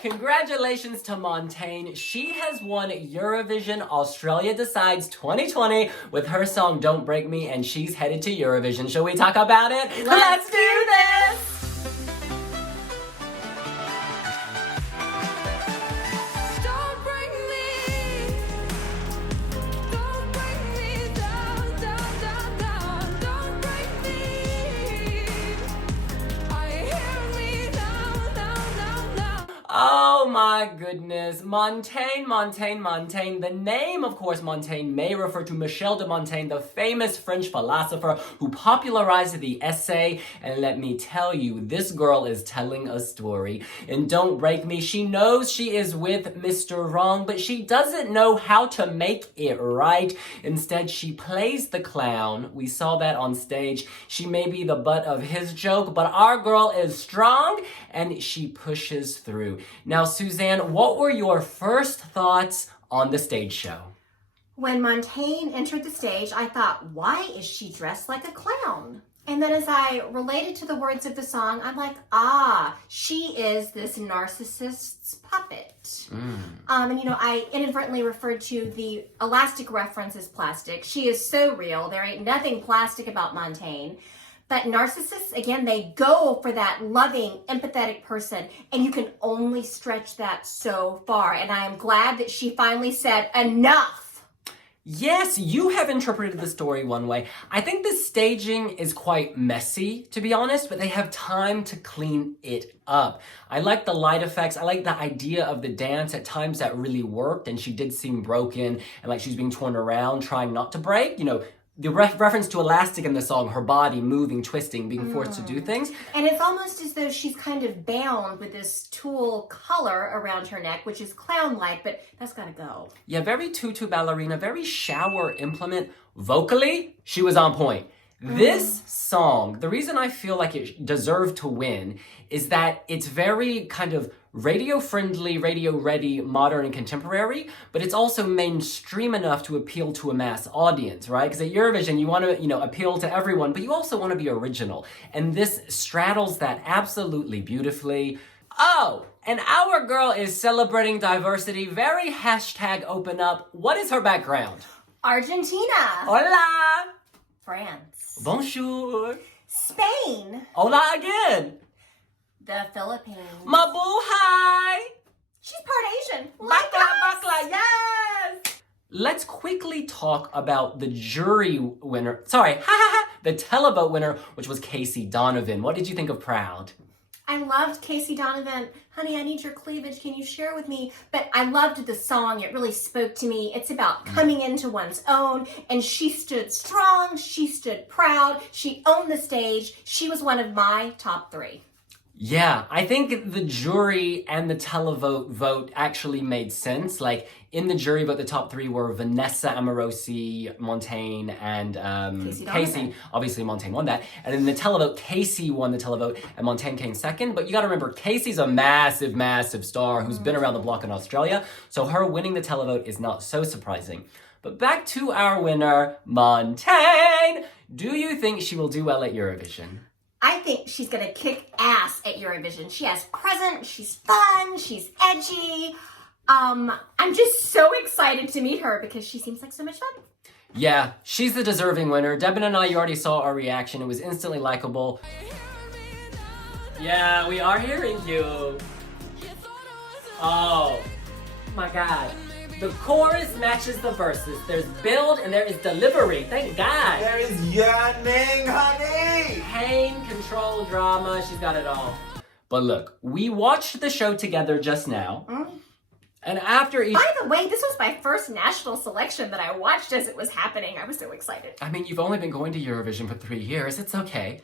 Congratulations to Montaigne. She has won Eurovision Australia Decides 2020 with her song Don't Break Me, and she's headed to Eurovision. Shall we talk about it? Let's do this! Oh my goodness, Montaigne. The name, of course, Montaigne may refer to Michel de Montaigne, the famous French philosopher who popularized the essay. And let me tell you, this girl is telling a story. In Don't Break Me, she knows she is with Mr. Wrong, but she doesn't know how to make it right. Instead, she plays the clown. We saw that on stage. She may be the butt of his joke, but our girl is strong and she pushes through. Now, Suzanne, what were your first thoughts on the stage show? When Montaigne entered the stage, I thought, why is she dressed like a clown? And then as I related to the words of the song, I'm like, she is this narcissist's puppet. And I inadvertently referred to the elastic reference as plastic. She is so real. There ain't nothing plastic about Montaigne. But narcissists, again, they go for that loving, empathetic person, and you can only stretch that so far. And I am glad that she finally said, enough. Yes, you have interpreted the story one way. I think the staging is quite messy, to be honest, but they have time to clean it up. I like the light effects. I like the idea of the dance. At times that really worked, and she did seem broken, and like she was being torn around, trying not to break, the reference to elastic in the song, her body moving, twisting, being forced to do things. And it's almost as though she's kind of bound with this tulle collar around her neck, which is clown-like, but that's gotta go. Yeah, very tutu ballerina, very shower implement. Vocally, she was on point. This song, the reason I feel like it deserved to win is that it's very kind of radio-friendly, radio-ready, modern, and contemporary, but it's also mainstream enough to appeal to a mass audience, right? Because at Eurovision, you want to, appeal to everyone, but you also want to be original. And this straddles that absolutely beautifully. Oh, and our girl is celebrating diversity. Very #open up. What is her background? Argentina. Hola. France. Bonjour. Spain. Hola again. The Philippines. Mabuhay! She's part Asian. Bakla, yes! Let's quickly talk about the jury winner. The televote winner, which was Casey Donovan. What did you think of Proud? I loved Casey Donovan. Honey, I need your cleavage. Can you share with me? But I loved the song. It really spoke to me. It's about coming into one's own. And she stood strong. She stood proud. She owned the stage. She was one of my top 3. Yeah, I think the jury and the televote vote actually made sense. Like, in the jury vote, the top 3 were Vanessa, Amorosi, Montaigne, and Casey. Obviously, Montaigne won that. And in the televote, Casey won the televote, and Montaigne came second. But you gotta remember, Casey's a massive, massive star who's been around the block in Australia. So her winning the televote is not so surprising. But back to our winner, Montaigne. Do you think she will do well at Eurovision? I think she's gonna kick ass at Eurovision. She has presence, she's fun, she's edgy. I'm just so excited to meet her because she seems like so much fun. Yeah, she's the deserving winner. Debin and I, you already saw our reaction. It was instantly likable. Yeah, we are hearing you. Oh my God. The chorus matches the verses. There's build and there is delivery. Thank God. There is yearning, honey. Pain, control, drama. She's got it all. But look, we watched the show together just now. And after each... By the way, this was my first national selection that I watched as it was happening. I was so excited. I mean, you've only been going to Eurovision for 3 years. It's okay.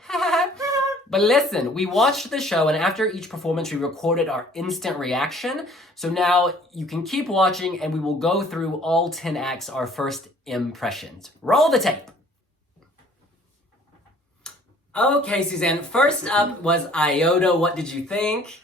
But listen, we watched the show, and after each performance, we recorded our instant reaction. So now you can keep watching, and we will go through all 10 acts, our first impressions. Roll the tape. Okay, Suzanne, first up was iOTA. What did you think?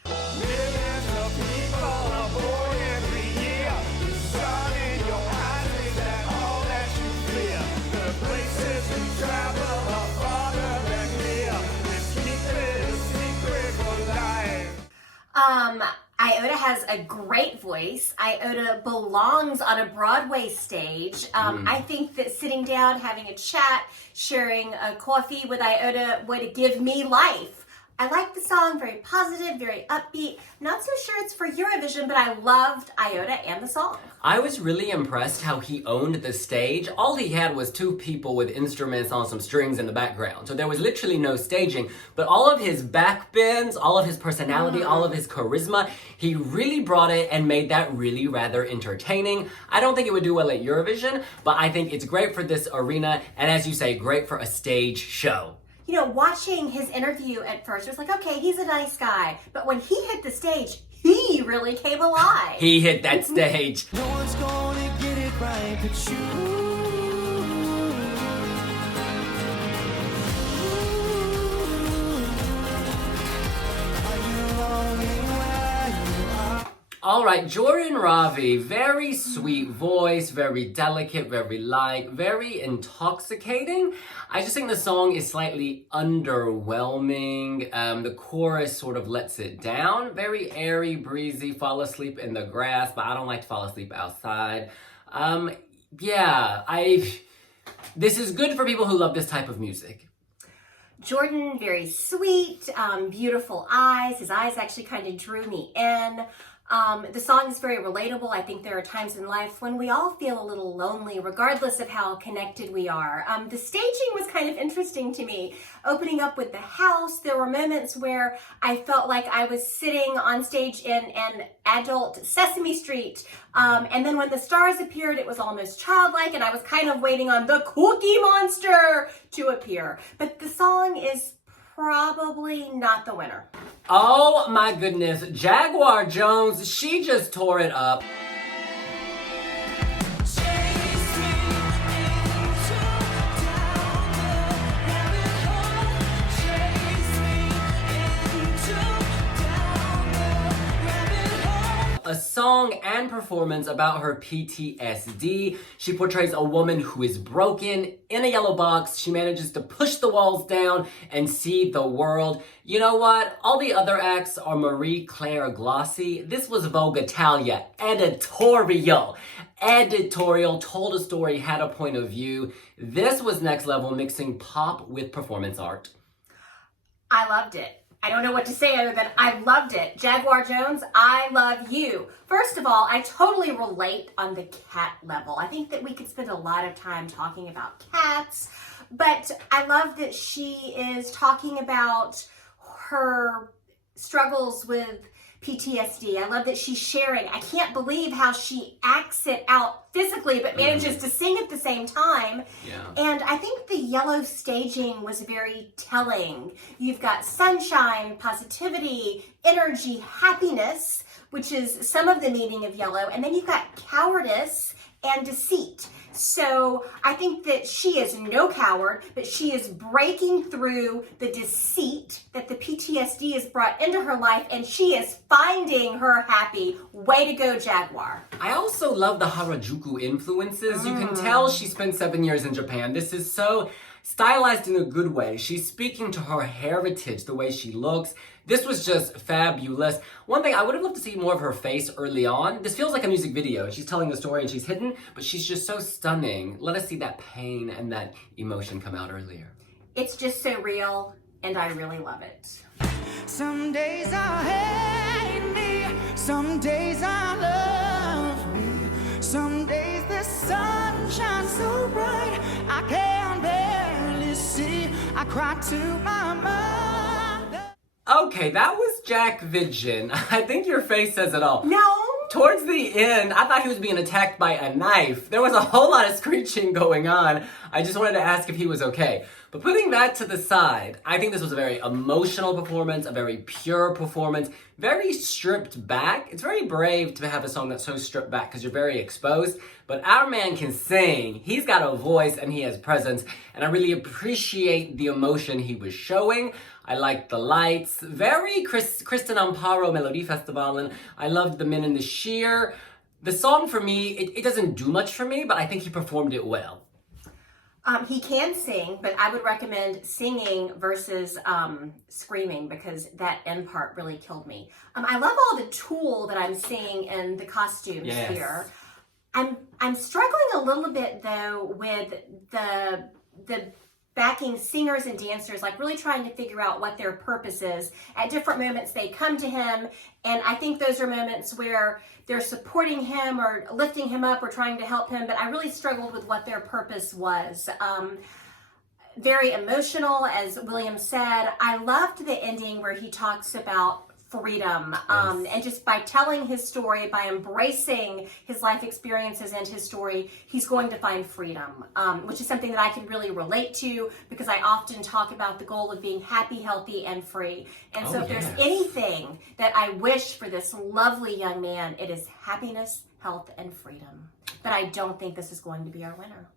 iOTA has a great voice. iOTA belongs on a Broadway stage. I think that sitting down, having a chat, sharing a coffee with iOTA would give me life. I like the song, very positive, very upbeat. Not so sure it's for Eurovision, but I loved iOTA and the song. I was really impressed how he owned the stage. All he had was two people with instruments on some strings in the background. So there was literally no staging, but all of his backbends, all of his personality, all of his charisma, he really brought it and made that really rather entertaining. I don't think it would do well at Eurovision, but I think it's great for this arena, and as you say, great for a stage show. You know, watching his interview at first, it was like, okay, he's a nice guy. But when he hit the stage, he really came alive. He hit that stage. No one's gonna get it right but you. All right, Jordan-Ravi, very sweet voice, very delicate, very light, very intoxicating. I just think the song is slightly underwhelming. The chorus sort of lets it down. Very airy, breezy, fall asleep in the grass, but I don't like to fall asleep outside. This is good for people who love this type of music. Jordan, very sweet, beautiful eyes. His eyes actually kind of drew me in. The song is very relatable. I think there are times in life when we all feel a little lonely, regardless of how connected we are. The staging was kind of interesting to me. Opening up with the house, there were moments where I felt like I was sitting on stage in an adult Sesame Street. And then when the stars appeared, it was almost childlike, and I was kind of waiting on the Cookie Monster to appear. But the song is probably not the winner. Oh my goodness, Jaguar Jones, she just tore it up. A song and performance about her PTSD. She portrays a woman who is broken in a yellow box. She manages to push the walls down and see the world. You know what? All the other acts are Marie Claire glossy. This was Vogue Italia, editorial. Editorial, told a story, had a point of view. This was next level, mixing pop with performance art. I loved it. I don't know what to say other than I loved it. Jaguar Jones, I love you. First of all, I totally relate on the cat level. I think that we could spend a lot of time talking about cats, but I love that she is talking about her struggles with PTSD. I love that she's sharing. I can't believe how she acts it out physically, but manages to sing at the same time. Yeah. And I think the yellow staging was very telling. You've got sunshine, positivity, energy, happiness, which is some of the meaning of yellow. And then you've got cowardice and deceit. So I think that she is no coward, but she is breaking through the deceit that the PTSD has brought into her life, and she is finding her happy. Way to go, Jaguar. I also love the Harajuku influences. You can tell she spent 7 years in Japan. This is so stylized in a good way. She's speaking to her heritage, the way she looks. This was just fabulous. One thing, I would have loved to see more of her face early on. This feels like a music video. She's telling the story and she's hidden, but she's just so stunning. Let us see that pain and that emotion come out earlier. It's just so real, and I really love it. Some days I hate me, some days I love me, some days the sun shines so bright I can barely see. I cry to my mother. Okay, that was Jack Vidgen. I think your face says it all. No. Towards the end, I thought he was being attacked by a knife. There was a whole lot of screeching going on. I just wanted to ask if he was okay. But putting that to the side, I think this was a very emotional performance, a very pure performance, very stripped back. It's very brave to have a song that's so stripped back because you're very exposed. But our man can sing. He's got a voice and he has presence. And I really appreciate the emotion he was showing. I liked the lights. Very Kristen Amparo Melody Festival. And I loved the men in the sheer. The song for me, it doesn't do much for me, but I think he performed it well. He can sing, but I would recommend singing versus screaming because that end part really killed me. I love all the tulle that I'm seeing in the costumes here. I'm struggling a little bit though with the backing singers and dancers, like really trying to figure out what their purpose is. At different moments they come to him, and I think those are moments where they're supporting him or lifting him up or trying to help him, but I really struggled with what their purpose was. Very emotional, as William said. I loved the ending where he talks about freedom, and just by telling his story, by embracing his life experiences and his story, he's going to find freedom, which is something that I can really relate to because I often talk about the goal of being happy, healthy, and free. And so if there's anything that I wish for this lovely young man, it is happiness, health, and freedom. But I don't think this is going to be our winner.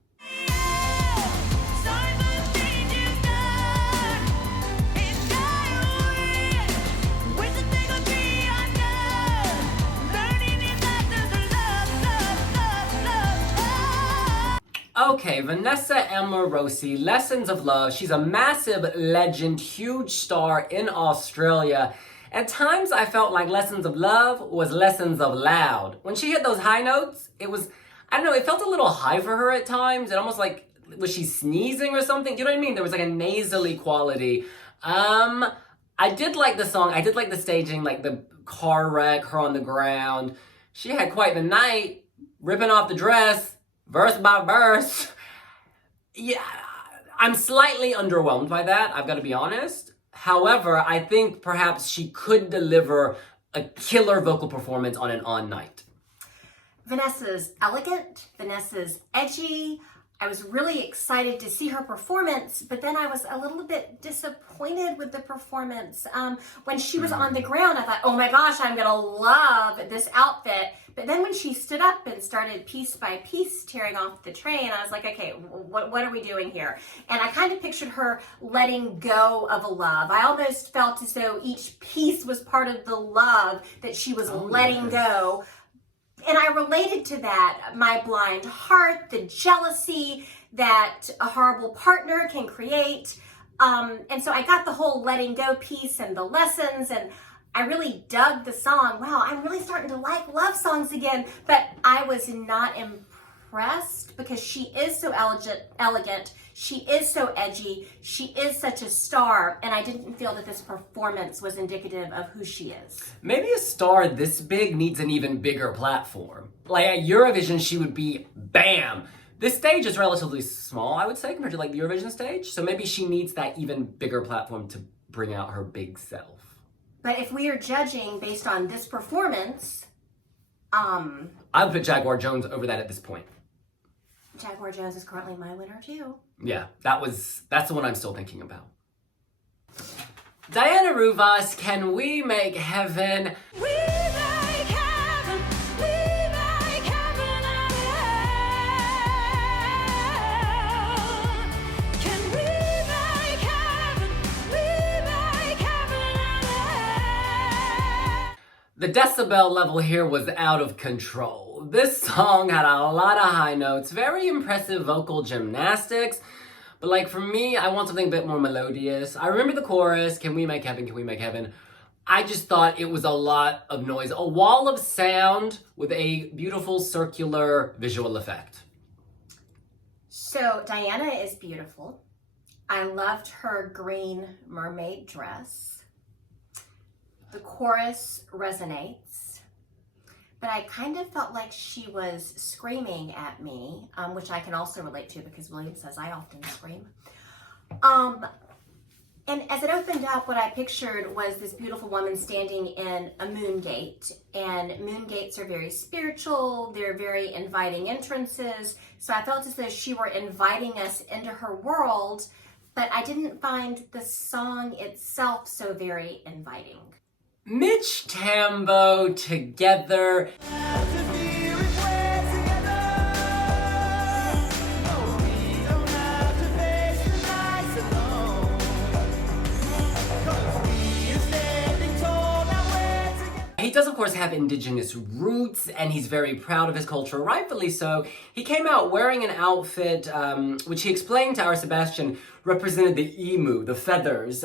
Okay, Vanessa Amorosi, Lessons of Love. She's a massive legend, huge star in Australia. At times, I felt like Lessons of Love was Lessons of Loud. When she hit those high notes, it was, I don't know, it felt a little high for her at times. It almost like, was she sneezing or something? Do you know what I mean? There was like a nasally quality. I did like the song. I did like the staging, like the car wreck, her on the ground. She had quite the night, ripping off the dress, verse by verse. Yeah, I'm slightly underwhelmed by that, I've got to be honest. However, I think perhaps she could deliver a killer vocal performance on an on night. Vanessa's elegant, Vanessa's edgy. I was really excited to see her performance, but then I was a little bit disappointed with the performance. When she was on the ground, I thought, oh my gosh, I'm gonna love this outfit. But then when she stood up and started piece by piece tearing off the train, I was like, okay, what are we doing here? And I kind of pictured her letting go of a love. I almost felt as though each piece was part of the love that she was letting go. And I related to that, my blind heart, the jealousy that a horrible partner can create. And so I got the whole letting go piece and the lessons, and I really dug the song. Wow, I'm really starting to like love songs again. But I was not impressed because she is so elegant. She is so edgy. She is such a star. And I didn't feel that this performance was indicative of who she is. Maybe a star this big needs an even bigger platform. Like at Eurovision, she would be bam. This stage is relatively small, I would say, compared to like the Eurovision stage. So maybe she needs that even bigger platform to bring out her big self. But if we are judging based on this performance, I would put Jaguar Jones over that at this point. Jaguar Jones is currently my winner too. Yeah, that's the one I'm still thinking about. Diana Rouvas, Can We Make Heaven? We make heaven, we make heaven on earth. Can we make heaven, we make heaven on earth. The decibel level here was out of control. This song had a lot of high notes, very impressive vocal gymnastics, but like for me, I want something a bit more melodious. I remember the chorus, Can we make heaven, can we make heaven? I just thought it was a lot of noise, a wall of sound with a beautiful circular visual effect. So Diana is beautiful. I loved her green mermaid dress. The chorus resonates, but I kind of felt like she was screaming at me, which I can also relate to because William says I often scream. And as it opened up, what I pictured was this beautiful woman standing in a moon gate. And moon gates are very spiritual. They're very inviting entrances. So I felt as though she were inviting us into her world, but I didn't find the song itself so very inviting. Mitch, Tambo, Together. He does, of course, have indigenous roots, and he's very proud of his culture, rightfully so. He came out wearing an outfit, which he explained to our Sebastian represented the emu, the feathers.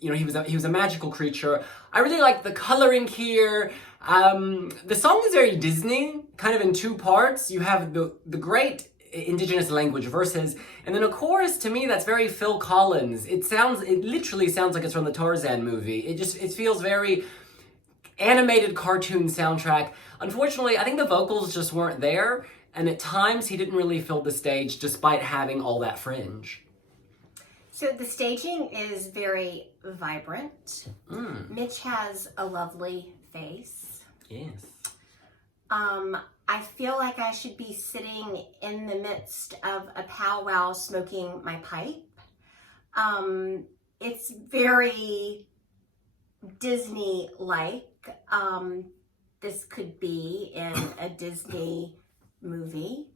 You know, he was a magical creature. I really like the coloring here. The song is very Disney, kind of in two parts. You have the great indigenous language verses, and then a chorus, to me, that's very Phil Collins. It literally sounds like it's from the Tarzan movie. It feels very animated cartoon soundtrack. Unfortunately, I think the vocals just weren't there, and at times he didn't really fill the stage despite having all that fringe. So the staging is very vibrant. Mitch has a lovely face. Yes. I feel like I should be sitting in the midst of a powwow smoking my pipe. It's very Disney-like. This could be in a Disney movie.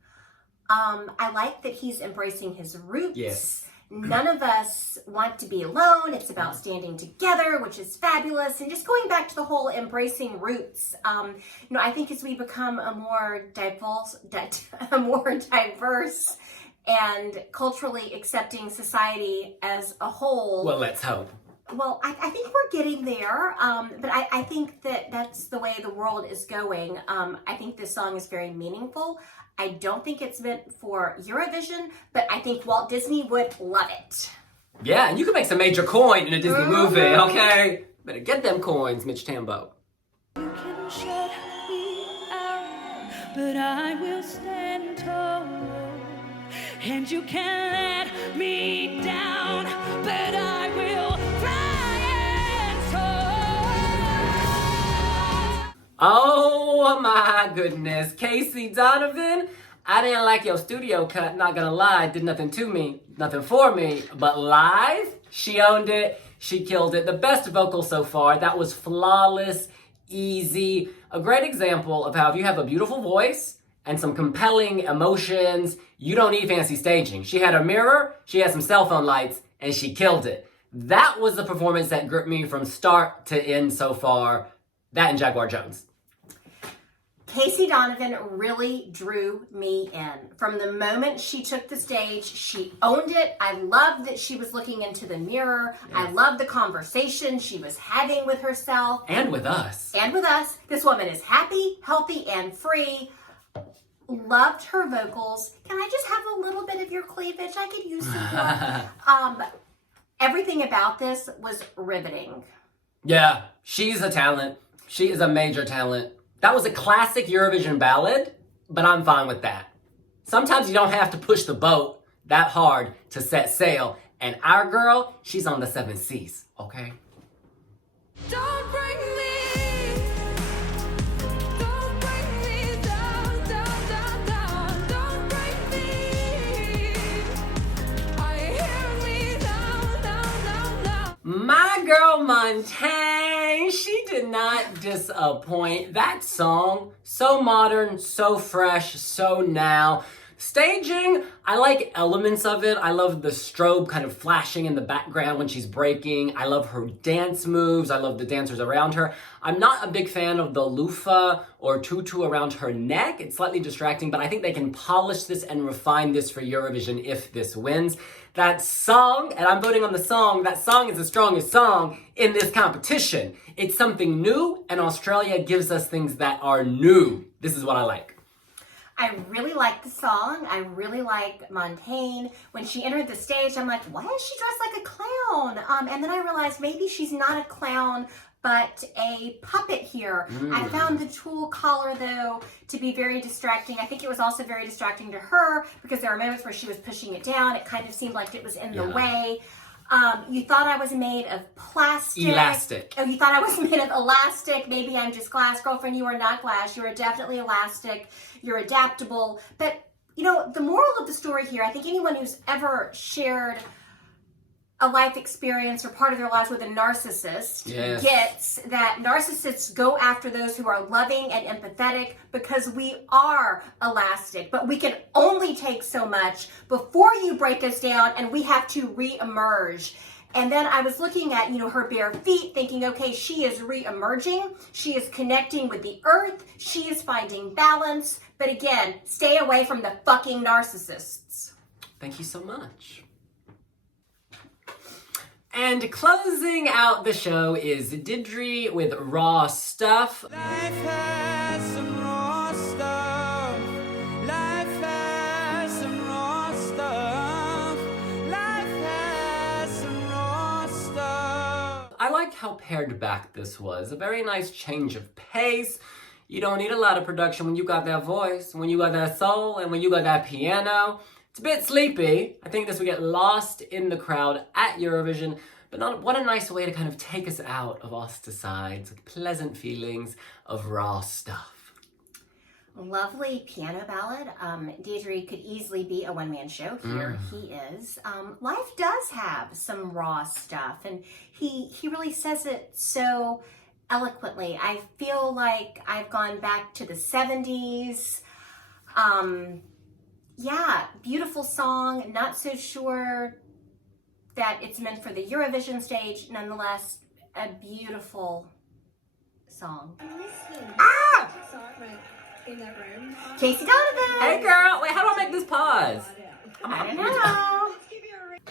I like that he's embracing his roots. Yes. None of us want to be alone. It's about standing together, which is fabulous. And just going back to the whole embracing roots, I think as we become a more diverse and culturally accepting society as a whole. Well, let's hope. Well, I think we're getting there, but I think that's the way the world is going. I think this song is very meaningful. I don't think it's meant for Eurovision, but I think Walt Disney would love it. Yeah, and you can make some major coin in a Disney movie, okay? Better get them coins, Mitch Tambo. You can shut me out, but I will stand tall. And you can let me down, but I will fly and soar. Oh my goodness, Casey Donovan, I didn't like your studio cut, not gonna lie, it did nothing to me, nothing for me, but live, she owned it, she killed it. The best vocal so far, that was flawless, easy, a great example of how if you have a beautiful voice and some compelling emotions, you don't need fancy staging. She had a mirror, she had some cell phone lights, and she killed it. That was the performance that gripped me from start to end so far, that and Jaguar Jones. Casey Donovan really drew me in. From the moment she took the stage, she owned it. I loved that she was looking into the mirror. Yes. I loved the conversation she was having with herself. And with us. And with us. This woman is happy, healthy, and free. Loved her vocals. Can I just have a little bit of your cleavage? I could use some more. Everything about this was riveting. Yeah, she's a talent. She is a major talent. That was a classic Eurovision ballad, but I'm fine with that. Sometimes you don't have to push the boat that hard to set sail. And our girl, she's on the 7 seas, okay? Don't bring me down, down, down, down. Don't bring me. I hear me down, down, down, down. My girl Montaigne, she did not disappoint. That song, so modern, so fresh, so now. Staging, I like elements of it. I love the strobe kind of flashing in the background when she's breaking. I love her dance moves. I love the dancers around her. I'm not a big fan of the loofah or tutu around her neck. It's slightly distracting, but I think they can polish this and refine this for Eurovision if this wins. That song, and I'm voting on the song, that song is the strongest song in this competition. It's something new, and Australia gives us things that are new. This is what I like. I really like the song. I really like Montaigne. When she entered the stage, I'm like, why is she dressed like a clown? And then I realized maybe she's not a clown, but a puppet here. I found the tulle collar, though, to be very distracting. I think it was also very distracting to her because there were moments where she was pushing it down. It kind of seemed like it was in the way. You thought I was made of plastic. Elastic. Oh, you thought I was made of elastic. Maybe I'm just glass. Girlfriend, you are not glass. You are definitely elastic. You're adaptable. But, the moral of the story here, I think anyone who's ever shared a life experience or part of their lives with a narcissist gets that narcissists go after those who are loving and empathetic because we are elastic, but we can only take so much before you break us down and we have to re-emerge. And then I was looking at, her bare feet, thinking, okay, she is re-emerging. She is connecting with the earth. She is finding balance. But again, stay away from the fucking narcissists. Thank you so much. And closing out the show is Didirri with Raw Stuff. Life has some raw stuff. Life has some raw stuff. Life has some raw stuff. I liked how pared back this was. A very nice change of pace. You don't need a lot of production when you got that voice, when you got that soul, and when you got that piano. It's a bit sleepy. I think this would get lost in the crowd at Eurovision, but what a nice way to kind of take us out of Us Decides with pleasant feelings of raw stuff. Lovely piano ballad. Didirri could easily be a one-man show. Here he is. Life does have some raw stuff, and he really says it so eloquently. I feel like I've gone back to the 70s. Yeah, beautiful song. Not so sure that it's meant for the Eurovision stage. Nonetheless, a beautiful song. Ah! In that room. Casey Donovan! Hey girl, wait, how do I make this pause? I don't know.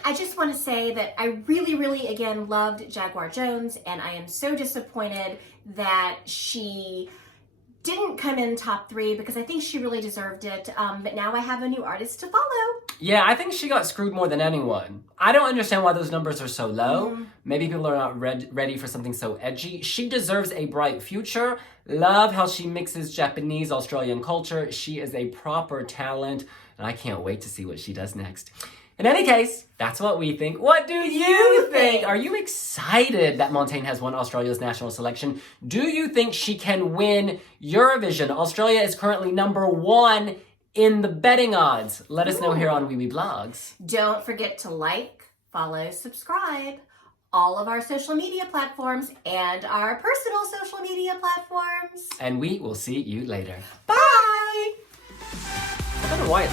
I just want to say that I really, again, loved Jaguar Jones, and I am so disappointed that she didn't come in top 3 because I think she really deserved it. But now I have a new artist to follow. Yeah, I think she got screwed more than anyone. I don't understand why those numbers are so low. Maybe people are not ready for something so edgy. She deserves a bright future. Love how she mixes Japanese, Australian culture. She is a proper talent, and I can't wait to see what she does next. In any case, that's what we think. What do you think? Are you excited that Montaigne has won Australia's national selection? Do you think she can win Eurovision? Australia is currently #1 in the betting odds. Let us know here on wiwibloggs. Don't forget to like, follow, subscribe all of our social media platforms and our personal social media platforms. And we will see you later. Bye! I don't know why